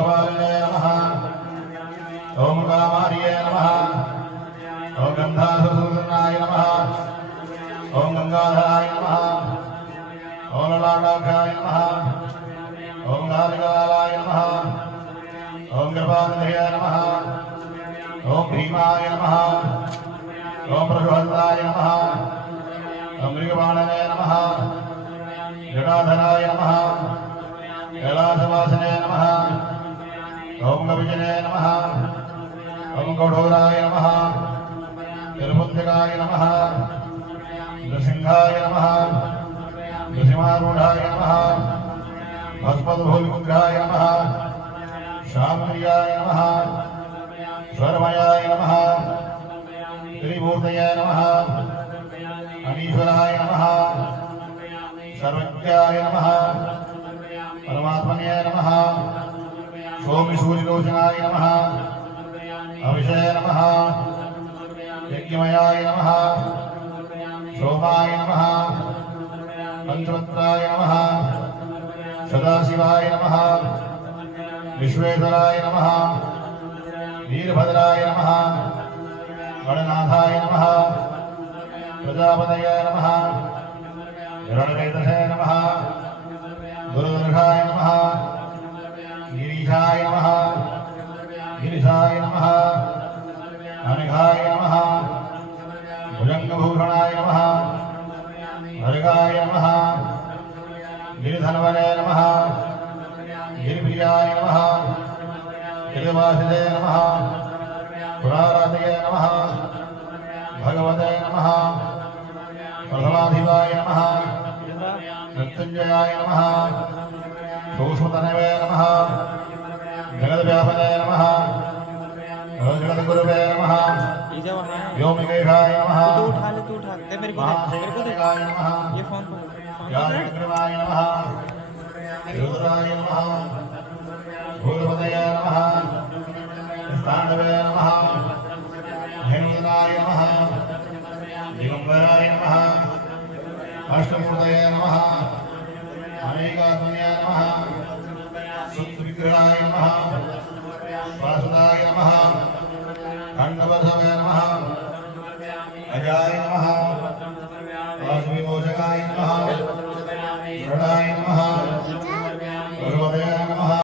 कपालिने नमः ओम कामार्ये नमः ओम गंधासुसूदनाय नमः ओम गंगाधराय नमः ओम ललाटाक्षाय नमः ओम गालिकालाय नमः ओम कृपानिधये नमः ओम भीमाय नमः ओम प्रशुहस्ताय नमः ओम मृगवाणने नमः जटाधराय नमः कैलासवासने नमः ओम कविजने नमः ओम कठोराय नमः तिरुपुत्रिकाय नमः नृसिंहाय नमः नृसिंहारूढ़ाय नमः भस्मद्भूमिमुद्राय नमः शामप्रियाय नमः स्वरमयाय नमः त्रिमूर्तये नमः अनीश्वराय नमः सर्वज्ञाय नमः परमात्मने नमः सोमसूर्यलोचनाय नमः अविषय नमः यज्ञमयाय नमः सोमाय नमः पंचवक्त्राय नमः सदाशिवाय नमः विश्वेश्वराय नमः वीरभद्राय नमः गणनाथाय नमः प्रजापतये नमः हिरण्यकेतसे नमः गुरुदर्शाय नमः गिरीशाय नमः गिरिशाय नमः अनघाय नमः भुजंगभूषणाय नमः भर्गाय नमः गिरिधनवने नमः गिरिप्रियाय नमः गिरिवासिते नमः पुरारातये नमः भगवते नमः प्रथमाधिपाय नमः मृत्युंजयाय नमः सूक्ष्मतनवे नमः जगद्व्यापने नमः जगद्गुरुवे नमः व्योमकेशाय नमः महाशैलकाय नमः ज्ञानविक्रमाय नमः रुद्राय नमः भूतपतये नमः स्थानवे नमः हेनुदनाय नमः दिगंबराय नमः अष्टमूर्तये नमः अनेकात्मने नमः सुत्विग्रहाय नमः वासुदाय नमः खंडवधव